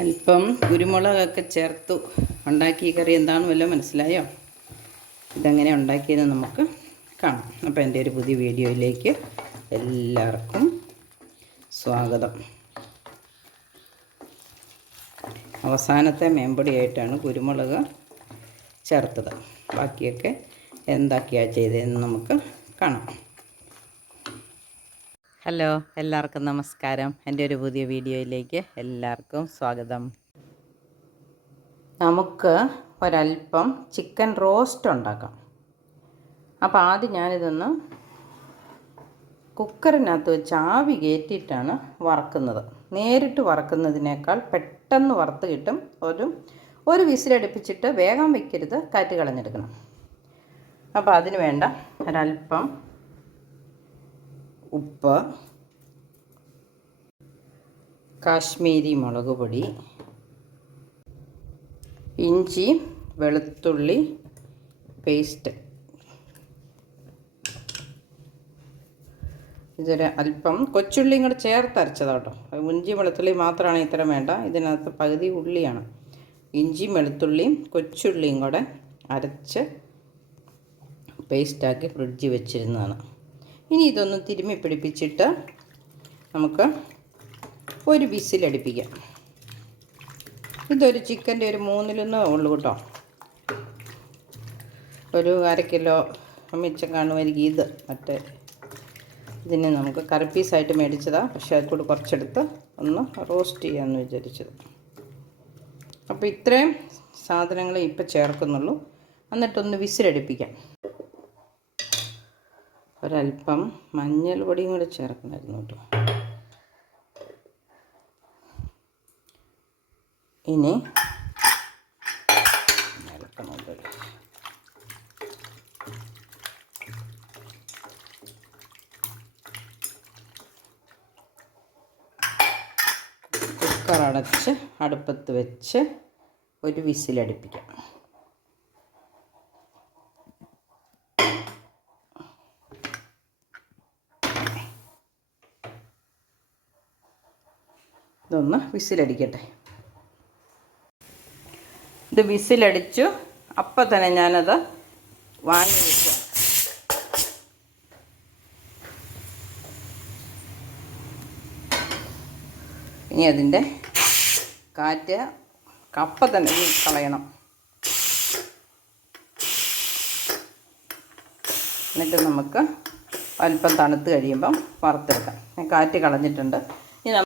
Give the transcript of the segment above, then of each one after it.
അല്പം കുരുമുളകൊക്കെ ചേർത്തു ഉണ്ടാക്കിയ കറി എന്താണെന്ന് വല്ലതും മനസ്സിലായോ? ഇതെങ്ങനെ ഉണ്ടാക്കിയതെന്ന് നമുക്ക് കാണാം. അപ്പോൾ എൻ്റെ ഒരു പുതിയ വീഡിയോയിലേക്ക് എല്ലാവർക്കും സ്വാഗതം. അവസാനത്തെ മേമ്പൊടിയായിട്ടാണ് കുരുമുളക് ചേർത്തത്. ബാക്കിയൊക്കെ എന്തൊക്കെയാണ് ചെയ്തതെന്ന് നമുക്ക് കാണാം. ഹലോ, എല്ലാവർക്കും നമസ്കാരം. എൻ്റെ ഒരു പുതിയ വീഡിയോയിലേക്ക് എല്ലാവർക്കും സ്വാഗതം. നമുക്ക് ഒരല്പം ചിക്കൻ റോസ്റ്റ് ഉണ്ടാക്കാം. അപ്പോൾ ആദ്യം ഞാനിതൊന്ന് കുക്കറിനകത്ത് വെച്ച് ആവി കയറ്റിയിട്ടാണ് വറക്കുന്നത്. നേരിട്ട് വറക്കുന്നതിനേക്കാൾ പെട്ടെന്ന് വറുത്ത് കിട്ടും. ഒരു വിസിലടുപ്പിച്ചിട്ട് വേഗം വയ്ക്കരുത്, കാറ്റ് കളഞ്ഞെടുക്കണം. അപ്പോൾ അതിന് വേണ്ട ഒരല്പം ഉപ്പ്, കാശ്മീരി മുളക് പൊടി, ഇഞ്ചി വെളുത്തുള്ളി പേസ്റ്റ്, ഇതൊരു അല്പം കൊച്ചുള്ളിയും കൂടെ ചേർത്തരച്ചതാട്ടോ. ഇഞ്ചി വെളുത്തുള്ളി മാത്രമാണ് ഇത്ര വേണ്ട, ഇതിനകത്ത് പകുതി ഉള്ളിയാണ്. ഇഞ്ചിയും വെളുത്തുള്ളിയും കൊച്ചുള്ളിയും കൂടെ അരച്ച് പേസ്റ്റാക്കി ഫ്രിഡ്ജിൽ വെച്ചിരുന്നതാണ്. ഇനി ഇതൊന്ന് തിരുമ്മി പിടിപ്പിച്ചിട്ട് നമുക്ക് ഒരു വിസിലടിപ്പിക്കാം. ഇതൊരു ചിക്കൻ്റെ ഒരു 3 ഉള്ളൂ കേട്ടോ. ഒരു 1/2 കിലോ മിച്ചം കാണുമായിരിക്കും. ഇത് മറ്റേ ഇതിന് നമുക്ക് കറി പീസായിട്ട് മേടിച്ചതാണ്. പക്ഷേ അത് കൂടെ കുറച്ചെടുത്ത് ഒന്ന് റോസ്റ്റ് ചെയ്യാമെന്ന് വിചാരിച്ചത്. അപ്പോൾ ഇത്രയും സാധനങ്ങൾ ഇപ്പം ചേർക്കുന്നുള്ളൂ. എന്നിട്ടൊന്ന് വിസിലടിപ്പിക്കാം. ഒരല്പം മഞ്ഞൾ പൊടിയും കൂടെ ചേർക്കണമായിരുന്നു കേട്ടോ. ഇനി കുക്കർ അടച്ച് അടുപ്പത്ത് വെച്ച് ഒരു വിസിലടിപ്പിക്കാം. ഇതൊന്ന് വിസിലടിക്കട്ടെ. ഇത് വിസിലടിച്ചു. അപ്പം തന്നെ ഞാനത് വാങ്ങി വയ്ക്കുക. ഇനി അതിൻ്റെ കാറ്റ് അപ്പം തന്നെ കളയണം. എന്നിട്ട് നമുക്ക് അല്പം തണുത്ത് കഴിയുമ്പം വറുത്തെടുക്കാം. കാറ്റ് കളഞ്ഞിട്ടുണ്ട്. ഇനി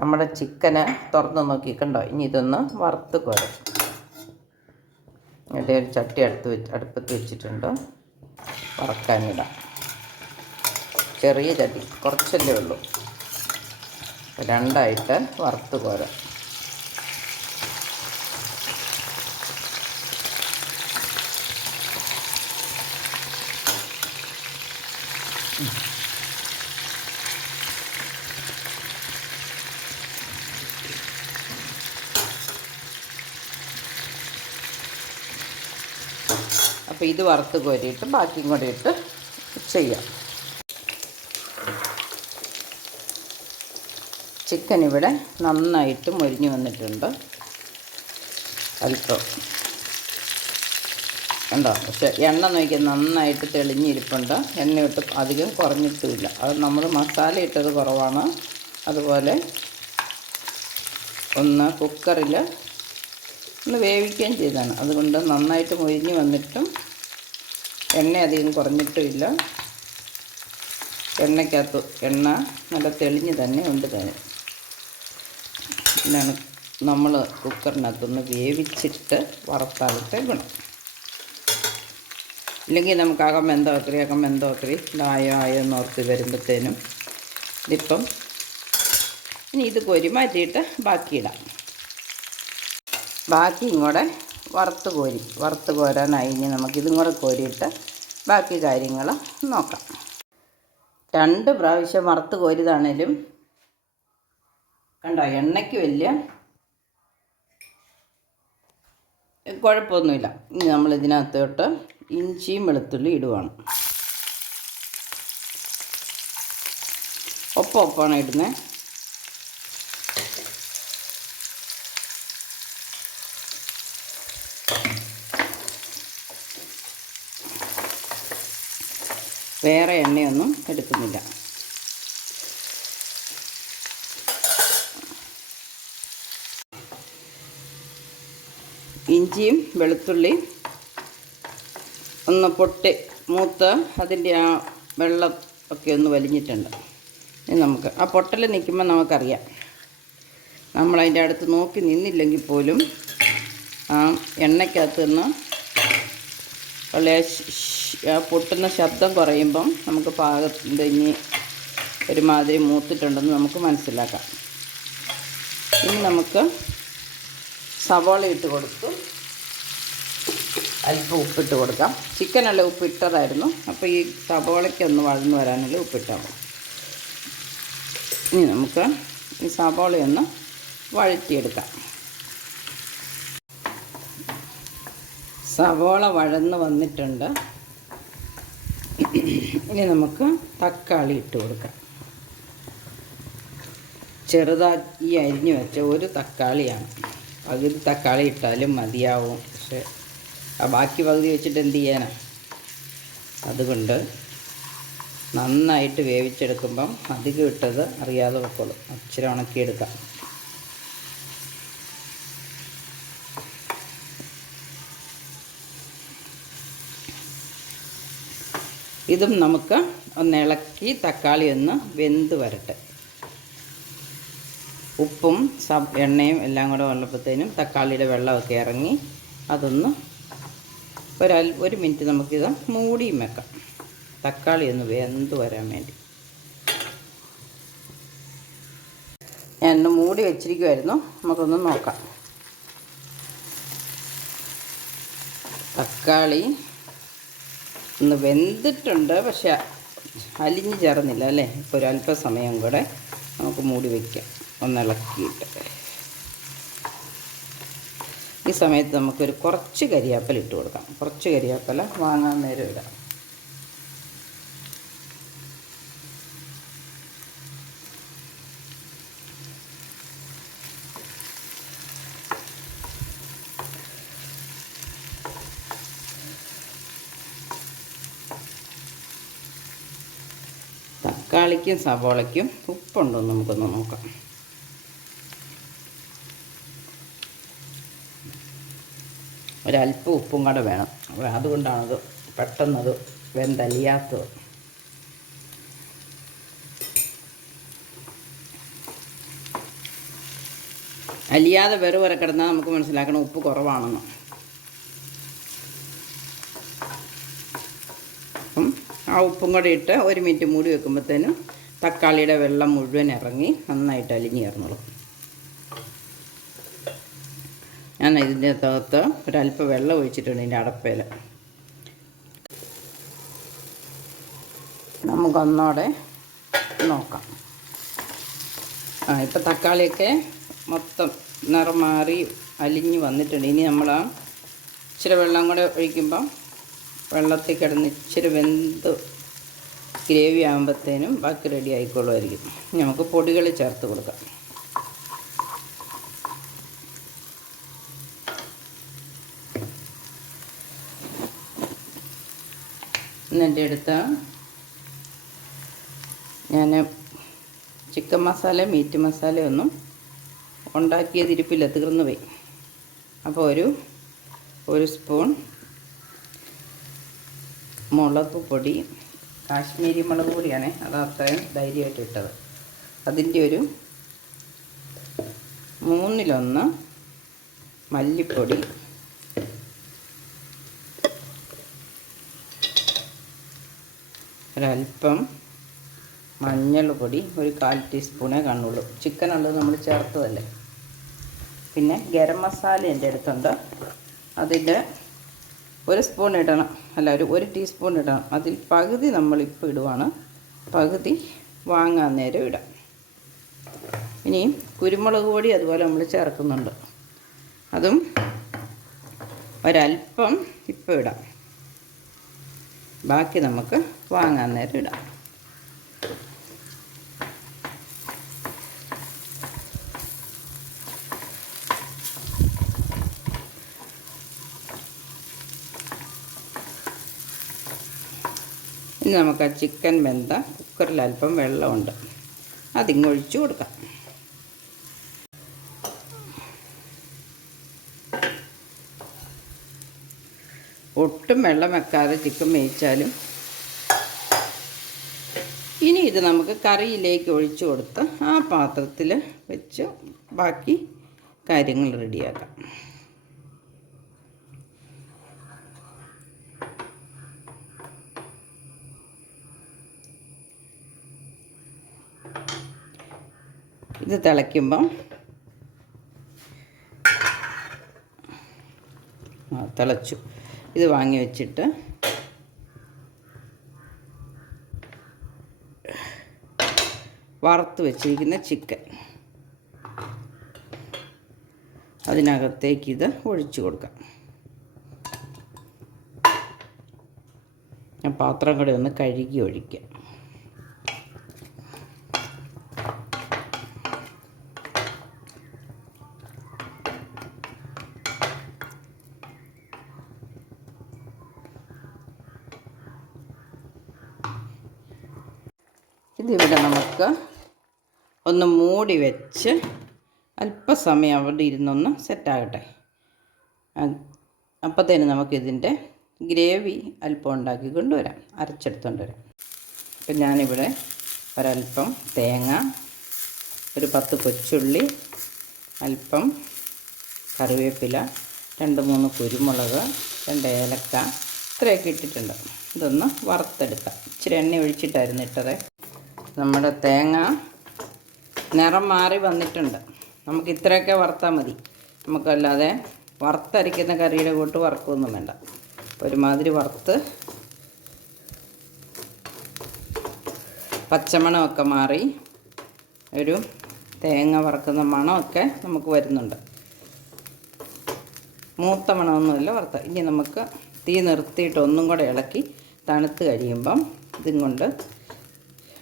നമ്മുടെ ചിക്കന് തുറന്ന് നോക്കി കണ്ടോ. ഇനി ഇതൊന്ന് വറുത്ത് കോരാം. എന്നിട്ട് ഒരു ചട്ടി അടുപ്പത്ത് വെച്ചിട്ടുണ്ട്. വറക്കാനിടാം. ചെറിയ ചട്ടി, കുറച്ചല്ലേ ഉള്ളൂ. രണ്ടായിട്ട് വറുത്ത് കോരാം. അപ്പോൾ ഇത് വറുത്ത് കോരിയിട്ട് ബാക്കിയും കൂടെ ഇട്ട് ചെയ്യാം. ചിക്കൻ ഇവിടെ നന്നായിട്ട് മൊരിഞ്ഞ് വന്നിട്ടുണ്ട്. അല്പം കണ്ടോ. പക്ഷെ എണ്ണ നോക്കിയാൽ നന്നായിട്ട് തെളിഞ്ഞിരിപ്പുണ്ട്. എണ്ണ ഇട്ട് അധികം കുറഞ്ഞിട്ടുമില്ല. അത് നമ്മൾ മസാല ഇട്ടത് കുറവാണ്. അതുപോലെ ഒന്ന് കുക്കറിൽ ഒന്ന് വേവിക്കുകയും ചെയ്തതാണ്. അതുകൊണ്ട് നന്നായിട്ട് മൊരിഞ്ഞ് വന്നിട്ടും എണ്ണ അധികം കുറഞ്ഞിട്ടുമില്ല. എണ്ണയ്ക്കകത്ത് എണ്ണ നല്ല തെളിഞ്ഞ് തന്നെ ഉണ്ട് തന്നെ. ഇതാണ് നമ്മൾ കുക്കറിനകത്തൊന്ന് വേവിച്ചിട്ട് വറുത്താലത്തെ ഗുണം. ഇല്ലെങ്കിൽ നമുക്ക് അകം വെന്തോക്കറി ആയോ എന്നോർത്ത് വരുമ്പോഴത്തേനും ഇതിപ്പം ഇനി ഇത് കോരി മാറ്റിയിട്ട് ബാക്കിയിടാം. ബാക്കി ഇങ്ങോട്ട് വറുത്ത് കോരാനായി. ഇനി നമുക്കിതും കൂടെ കോരിയിട്ട് ബാക്കി കാര്യങ്ങൾ നോക്കാം. 2 പ്രാവശ്യം വറുത്ത് കോരിയതാണേലും കണ്ടോ, എണ്ണയ്ക്ക് വലിയ കുഴപ്പമൊന്നുമില്ല. ഇനി നമ്മളിതിനകത്തോട്ട് ഇഞ്ചിയും വെളുത്തുള്ളി ഇടുവാണ്. ഒപ്പമാണ് ഇടുന്നത്. വേറെ എണ്ണയൊന്നും എടുക്കുന്നില്ല. ഇഞ്ചിയും വെളുത്തുള്ളിയും ഒന്ന് മൂത്ത് അതിൻ്റെ ആ വെള്ളം ഒക്കെ ഒന്ന് വലിഞ്ഞിട്ടുണ്ട്. ഇനി നമുക്ക് ആ പൊട്ടൽ നിൽക്കുമ്പോൾ നമുക്കറിയാം, നമ്മളതിൻ്റെ അടുത്ത് നോക്കി നിന്നില്ലെങ്കിൽ പോലും ആ എണ്ണയ്ക്കകത്ത് നിന്ന് ആ പൊട്ടുന്ന ശബ്ദം കുറയുമ്പം നമുക്ക് ഇനി ഒരുമാതിരി മൂത്തിട്ടുണ്ടെന്ന് നമുക്ക് മനസ്സിലാക്കാം. ഇനി നമുക്ക് സവാള ഇട്ട് കൊടുത്തു അല്പം ഉപ്പിട്ട് കൊടുക്കാം. ചിക്കനല്ല ഉപ്പിട്ടതായിരുന്നു, അപ്പോൾ ഈ സവാളയ്ക്കൊന്ന് വഴന്ന് വരാനുള്ള ഉപ്പിട്ടാൽ മതി. ഇനി നമുക്ക് ഈ സവാളയൊന്ന് വഴറ്റിയെടുക്കാം. സവാള വഴന്ന് വന്നിട്ടുണ്ട്. ഇനി നമുക്ക് തക്കാളി ഇട്ട് കൊടുക്കാം. ചെറുതാക്കി അരിഞ്ഞു വെച്ച ഒരു തക്കാളിയാണ്. പകുതി തക്കാളി ഇട്ടാലും മതിയാവും, പക്ഷേ ആ ബാക്കി പകുതി വെച്ചിട്ട് എന്ത് ചെയ്യാനാണ്? അതുകൊണ്ട് നന്നായിട്ട് വേവിച്ചെടുക്കുമ്പം അധികം ഇട്ടത് അറിയാതെ വെക്കോളും. ഇച്ചിരി ഉണക്കിയെടുക്കാം. ഇതും നമുക്ക് ഒന്ന് ഇളക്കി തക്കാളി ഒന്ന് വെന്ത് വരട്ടെ. ഉപ്പും എണ്ണയും എല്ലാം കൂടെ വന്നപ്പോഴത്തേനും തക്കാളിയുടെ വെള്ളമൊക്കെ ഇറങ്ങി അതൊന്ന് ഒരു മിനിറ്റ് നമുക്കിത് മൂടിയും വെക്കാം, തക്കാളി ഒന്ന് വെന്ത് വരാൻ വേണ്ടി. ഞാൻ മൂടി വെച്ചിരിക്കുമായിരുന്നു, നമുക്കൊന്ന് നോക്കാം. തക്കാളി ഒന്ന് വെന്തിട്ടുണ്ട്, പക്ഷെ അലിഞ്ഞ് ചേർന്നില്ല അല്ലേ. ഇപ്പോൾ ഒരു അല്പസമയം കൂടെ നമുക്ക് മൂടി വയ്ക്കാം, ഒന്ന് ഇളക്കിയിട്ട്. ഈ സമയത്ത് നമുക്കൊരു കുറച്ച് കരിയാപ്പല ഇട്ട് കൊടുക്കാം. കുറച്ച് കരിയാപ്പല വാങ്ങാൻ നേരം ഇടാം. തക്കാളിക്കും സവാളയ്ക്കും ഉപ്പുണ്ടോ എന്ന് നമുക്കൊന്ന് നോക്കാം. ഒരല്പം ഉപ്പും കൂടെ വേണം, അതുകൊണ്ടാണത് പെട്ടെന്നത് വെന്തലിയാത്തത്. അലിയാതെ വെറുതെ കിടന്നാൽ നമുക്ക് മനസ്സിലാക്കണം ഉപ്പ് കുറവാണെന്ന്. അപ്പം ആ ഉപ്പും കൂടെ ഇട്ട് ഒരു മിനിറ്റ് മൂടി വെക്കുമ്പോഴത്തേനും തക്കാളിയുടെ വെള്ളം മുഴുവൻ ഇറങ്ങി നന്നായിട്ട് അലിഞ്ഞ് ചേർന്നോളും. ഞാൻ ഇതിൻ്റെ അകത്ത് ഒരല്പം വെള്ളം ഒഴിച്ചിട്ടുണ്ട് ഇതിൻ്റെ അടപ്പയിൽ. നമുക്കൊന്നോടെ നോക്കാം. ഇപ്പം തക്കാളിയൊക്കെ മൊത്തം നിറം മാറി അലിഞ്ഞ് വന്നിട്ടുണ്ട്. ഇനി നമ്മൾ ഇച്ചിരി വെള്ളം കൂടെ ഒഴിക്കുമ്പം വെള്ളത്തിൽ കിടന്ന് ഇച്ചിരി വെന്ത് ഗ്രേവി ആകുമ്പോഴത്തേനും ബാക്കി റെഡി ആയിക്കോളുമായിരിക്കും. നമുക്ക് പൊടികൾ ചേർത്ത് കൊടുക്കാം. എന്നിട്ട് എടുത്ത് ഞാൻ ചിക്കൻ മസാല മീറ്റ് മസാല ഒന്നും ഉണ്ടാക്കിയതിരിപ്പില്ല, തീർന്നു പോയി. അപ്പോൾ ഒരു സ്പൂൺ മുളക് പൊടി, കാശ്മീരി മുളക് പൊടിയാണ്, അത് അത്രയും ധൈര്യമായിട്ട് ഇട്ടത്. അതിൻ്റെ ഒരു 1/3 മല്ലിപ്പൊടി, ഒരല്പം മഞ്ഞൾ പൊടി, ഒരു 1/4 ടീസ്പൂണേ കാണുള്ളൂ. ചിക്കനുള്ളത് നമ്മൾ ചേർത്തതല്ലേ. പിന്നെ ഗരം മസാല എൻ്റെ അടുത്തുണ്ട്, അതിൻ്റെ 1 സ്പൂൺ ഇടണം, അല്ല ഒരു ടീസ്പൂൺ ഇടണം. അതിൽ പകുതി നമ്മളിപ്പോൾ ഇടുവാണ്, പകുതി വാങ്ങാൻ നേരം ഇടാം. ഇനിയും കുരുമുളക് പൊടി അതുപോലെ നമ്മൾ ചേർക്കുന്നുണ്ട്, അതും ഒരല്പം ഇപ്പോൾ ഇടാം, ബാക്കി നമുക്ക് വാങ്ങാൻ നേരം ഇടാം. ഇനി നമുക്ക് ആ ചിക്കൻ വെന്ത കുക്കറിൽ അല്പം വെള്ളമുണ്ട്, അതിങ്ങൊഴിച്ച് കൊടുക്കാം. ഒട്ടും വെള്ളം വെക്കാതെ ചിക്കൻ വേവിച്ചാലും. ഇനി ഇത് നമുക്ക് കറിയിലേക്ക് ഒഴിച്ചു കൊടുത്ത് ആ പാത്രത്തിൽ വെച്ച് ബാക്കി കാര്യങ്ങൾ റെഡിയാക്കാം. ഇത് തിളയ്ക്കുമ്പം തിളച്ചു. ഇത് വാങ്ങി വെച്ചിട്ട് വറുത്ത് വെച്ചിരിക്കുന്ന ചിക്കൻ അതിനകത്തേക്ക് ഇത് ഒഴിച്ചു കൊടുക്കാം. ഞാൻ പാത്രം കൂടെ ഒന്ന് കഴുകി ഒഴിക്കാം. ഇതിവിടെ നമുക്ക് ഒന്ന് മൂടി വെച്ച് അല്പസമയം അവിടെ ഇരുന്നൊന്ന് സെറ്റാകട്ടെ. അപ്പോഴത്തേന് നമുക്കിതിൻ്റെ ഗ്രേവി അല്പം ഉണ്ടാക്കി കൊണ്ടുവരാം, അരച്ചെടുത്തുകൊണ്ട് വരാം. അപ്പം ഞാനിവിടെ ഒരല്പം തേങ്ങ, ഒരു 10 കൊച്ചുള്ളി, അല്പം കറിവേപ്പില, 2-3 കുരുമുളക്, 2 ഏലക്ക, ഇത്രയൊക്കെ ഇട്ടിട്ടുണ്ട്. ഇതൊന്ന് വറുത്തെടുക്കാം. ഇച്ചിരി എണ്ണ ഒഴിച്ചിട്ടായിരുന്നു ഇട്ടത്. നമ്മുടെ തേങ്ങ നിറം മാറി വന്നിട്ടുണ്ട്. നമുക്ക് ഇത്രയൊക്കെ വറുത്താൽ മതി. നമുക്കല്ലാതെ വറുത്തരയ്ക്കുന്ന കറിയുടെ കൂട്ട് വറുക്കൊന്നും വേണ്ട. ഒരുമാതിരി വറുത്ത് പച്ചമണമൊക്കെ മാറി ഒരു തേങ്ങ വറുക്കുന്ന മണമൊക്കെ നമുക്ക് വരുന്നുണ്ട്. മൂത്ത മണമൊന്നുമില്ല വറുത്ത. ഇനി നമുക്ക് തീ നിർത്തിയിട്ട് ഒന്നും കൂടെ ഇളക്കി തണുത്ത് കഴിയുമ്പം ഇതും കൊണ്ട്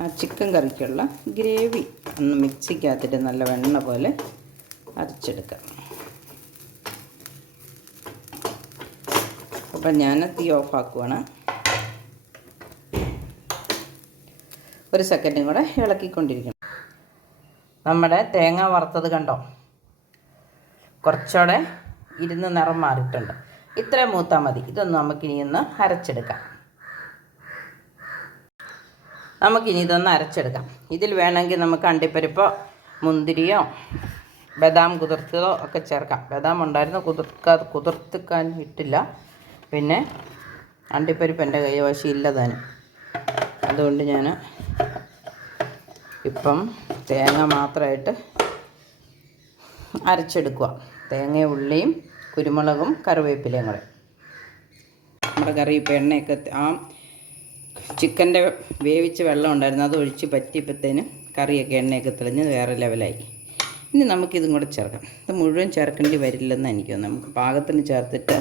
ആ ചിക്കൻ കറിക്കുള്ള ഗ്രേവി ഒന്ന് മിക്സിക്കകത്തിട്ട് നല്ല വെണ്ണ പോലെ അരച്ചെടുക്കാം. അപ്പം ഞാൻ തീ ഓഫാക്കുവാണ്. ഒരു സെക്കൻഡും കൂടെ ഇളക്കിക്കൊണ്ടിരിക്കണം. നമ്മുടെ തേങ്ങ വറുത്തത് കണ്ടോ, കുറച്ചുകൂടെ ഇരുന്ന് നിറം മാറിയിട്ടുണ്ട്. ഇത്രയും മൂത്താൽ മതി. ഇതൊന്ന് നമുക്കിനി ഒന്ന് അരച്ചെടുക്കാം. നമുക്കിനി ഇതൊന്ന് അരച്ചെടുക്കാം. ഇതിൽ വേണമെങ്കിൽ നമുക്ക് അണ്ടിപ്പരിപ്പോ മുന്തിരിയോ ബദാം കുതിർത്തതോ ഒക്കെ ചേർക്കാം. ബദാം ഉണ്ടായിരുന്നു, കുതിർത്തിക്കാൻ ഇട്ടില്ല. പിന്നെ അണ്ടിപ്പരിപ്പ് എൻ്റെ കൈവശം ഇല്ല താനും. അതുകൊണ്ട് ഞാൻ ഇപ്പം തേങ്ങ മാത്രമായിട്ട് അരച്ചെടുക്കുക. തേങ്ങയും ഉള്ളിയും കുരുമുളകും കറിവേപ്പിലയും കൂടെ. നമ്മുടെ കറി ഇപ്പം എണ്ണയൊക്കെ ആ ചിക്കൻ്റെ വേവിച്ച വെള്ളം ഉണ്ടായിരുന്നു, അത് ഒഴിച്ച് പറ്റിയപ്പോഴത്തേനും കറിയൊക്കെ എണ്ണയൊക്കെ തെളിഞ്ഞ് വേറെ ലെവലായി. ഇനി നമുക്കിതും കൂടെ ചേർക്കാം. ഇത് മുഴുവൻ ചേർക്കേണ്ടി വരില്ലെന്ന് എനിക്ക് തോന്നുന്നു. നമുക്ക് പാകത്തിന് ചേർത്തിട്ട്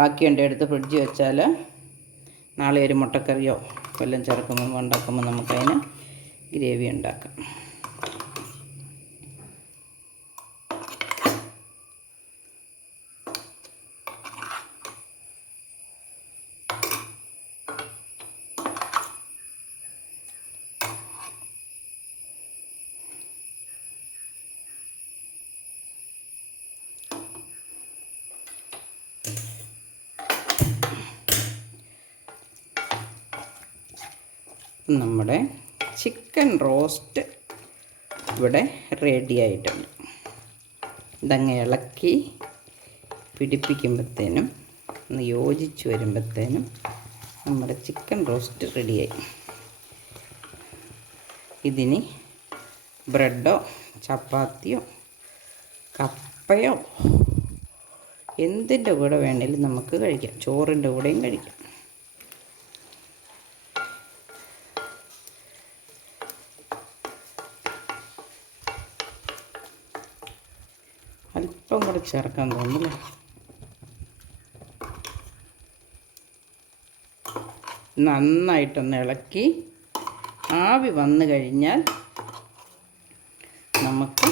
ബാക്കി എടുത്ത് ഫ്രിഡ്ജിൽ വെച്ചാൽ നാളെ ഒരു മുട്ടക്കറിയോ വല്ലതും ചേർക്കുമ്പോൾ ഉണ്ടാക്കുമ്പോൾ നമുക്കതിന് ഗ്രേവി ഉണ്ടാക്കാം. നമ്മുടെ ചിക്കൻ റോസ്റ്റ് ഇവിടെ റെഡി ആയിട്ടുണ്ട്. ഇതങ്ങ് ഇളക്കി പിടിപ്പിക്കുമ്പോഴത്തേനും ഒന്ന് യോജിച്ച് വരുമ്പോഴത്തേനും നമ്മുടെ ചിക്കൻ റോസ്റ്റ് റെഡിയായി. ഇതിന് ബ്രെഡോ ചപ്പാത്തിയോ കപ്പയോ എന്തിൻ്റെ കൂടെ വേണേലും നമുക്ക് കഴിക്കാം. ചോറിൻ്റെ കൂടെയും കഴിക്കാം. അല്പം കൂടെ ചേർക്കാൻ തോന്നുന്നില്ല. നന്നായിട്ടൊന്ന് ഇളക്കി ആവി വന്നു കഴിഞ്ഞാൽ നമുക്ക്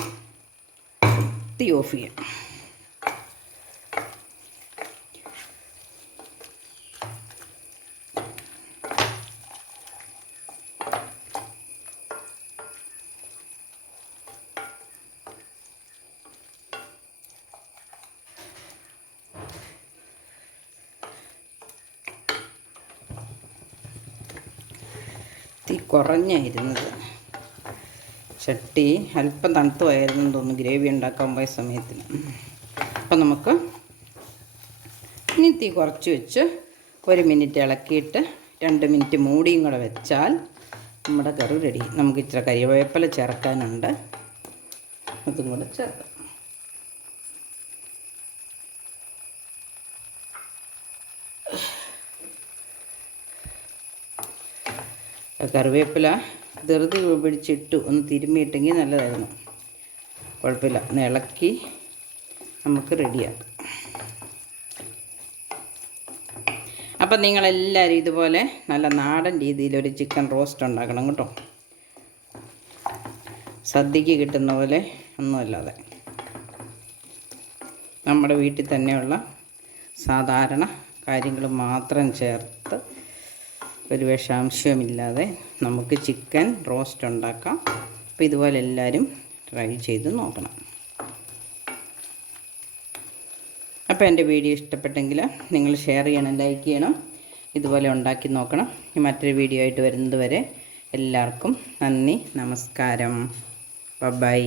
തീ ഓഫ് ചെയ്യാം. തീ കുറഞ്ഞായിരുന്നത്. ചട്ടി അല്പം തണുത്ത് പോയായിരുന്നു തോന്നുന്നു ഗ്രേവി ഉണ്ടാക്കാൻ പോയ സമയത്തിന്. അപ്പം നമുക്ക് ഇനി തീ കുറച്ച് വെച്ച് 1 മിനിറ്റ് ഇളക്കിയിട്ട് 2 മിനിറ്റ് മൂടിയും കൂടെ വെച്ചാൽ നമ്മുടെ കറി റെഡി. നമുക്ക് ഇച്ചിരി കരിവേപ്പില ചേർക്കാനുണ്ട്, അതും കൂടെ ചേർക്കാം. കറിവേപ്പില ധൃതി പിടിച്ചിട്ടു ഒന്ന് തിരുമ്മിയിട്ടെങ്കിൽ നല്ലതായിരുന്നു. കുഴപ്പമില്ല, ഒന്ന് ഇളക്കി നമുക്ക് റെഡിയാക്കാം. അപ്പം നിങ്ങളെല്ലാവരും ഇതുപോലെ നല്ല നാടൻ രീതിയിലൊരു ചിക്കൻ റോസ്റ്റ് ഉണ്ടാക്കണം കേട്ടോ. സദ്യക്ക് കിട്ടുന്ന പോലെ ഒന്നുമല്ലാതെ നമ്മുടെ വീട്ടിൽ തന്നെയുള്ള സാധാരണ കാര്യങ്ങൾ മാത്രം ചേർത്ത് ഒരു വിഷാംശവുമില്ലാതെ നമുക്ക് ചിക്കൻ റോസ്റ്റ് ഉണ്ടാക്കാം. അപ്പോൾ ഇതുപോലെ എല്ലാവരും ട്രൈ ചെയ്ത് നോക്കണം. അപ്പോൾ എൻ്റെ വീഡിയോ ഇഷ്ടപ്പെട്ടെങ്കിൽ നിങ്ങൾ ഷെയർ ചെയ്യണം, ലൈക്ക് ചെയ്യണം, ഇതുപോലെ ഉണ്ടാക്കി നോക്കണം. മറ്റൊരു വീഡിയോ ആയിട്ട് വരുന്നത് വരെ എല്ലാവർക്കും നന്ദി, നമസ്കാരം, ബൈ.